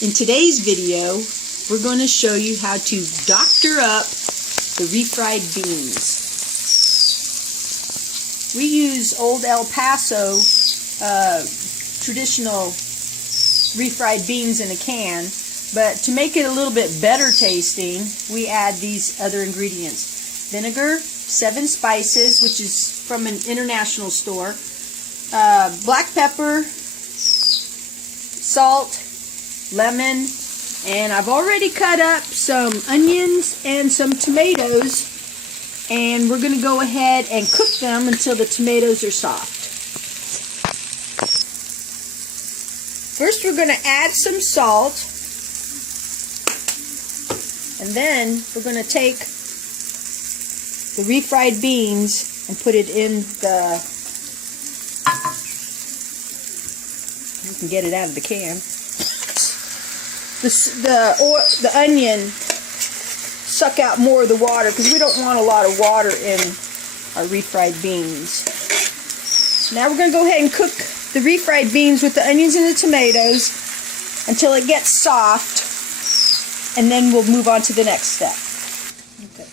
In today's video, we're going to show you how to doctor up the refried beans. We use Old El Paso traditional refried beans in a can, but to make it a little bit better tasting, we add these other ingredients. Vinegar, 7 spices, which is from an international store, black pepper, salt, lemon, and I've already cut up some onions and some tomatoes, and we're going to go ahead and cook them until the tomatoes are soft. First we're going to add some salt, and then we're going to take the refried beans and put it in the, you can get it out of the can. The onion suck out more of the water because we don't want a lot of water in our refried beans. Now we're going to go ahead and cook the refried beans with the onions and the tomatoes until it gets soft, and then we'll move on to the next step. Okay.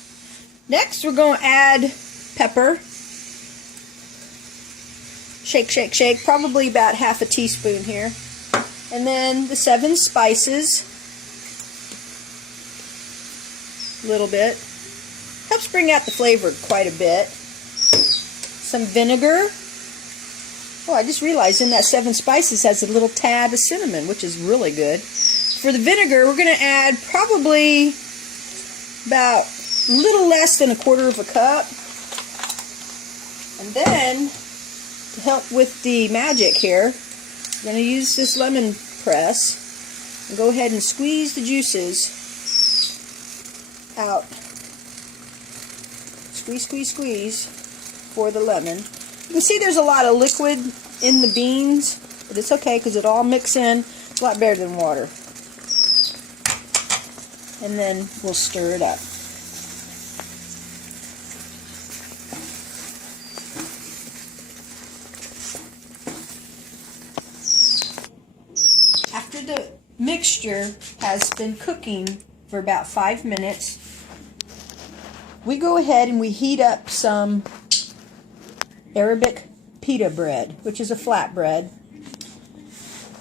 Next we're going to add pepper. Shake, shake, shake, probably about half a teaspoon here. And then the 7 spices, a little bit. Helps bring out the flavor quite a bit. Some vinegar. Oh, I just realized in that 7 spices has a little tad of cinnamon, which is really good. For the vinegar, we're going to add probably about a little less than 1/4 cup. And then, to help with the magic here, I'm going to use this lemon press and go ahead and squeeze the juices out. Squeeze, squeeze, squeeze for the lemon. You can see there's a lot of liquid in the beans, but it's okay because it all mixes in. It's a lot better than water. And then we'll stir it up. After the mixture has been cooking for about 5 minutes, we go ahead and we heat up some Arabic pita bread, which is a flat bread.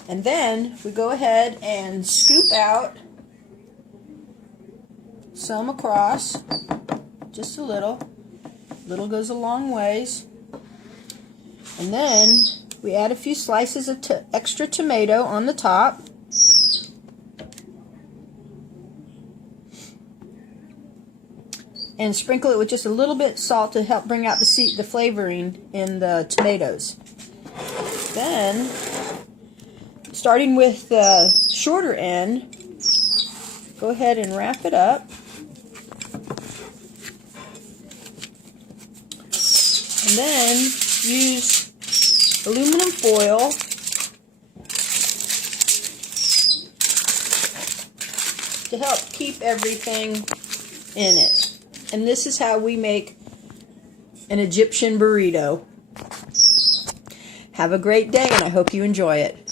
And then we go ahead and scoop out some across, just a little. Little goes a long ways. And then we add a few slices of extra tomato on the top. And sprinkle it with just a little bit of salt to help bring out the flavoring in the tomatoes. Then, starting with the shorter end, go ahead and wrap it up. And then use aluminum foil to help keep everything in it. And this is how we make an Egyptian burrito. Have a great day, and I hope you enjoy it.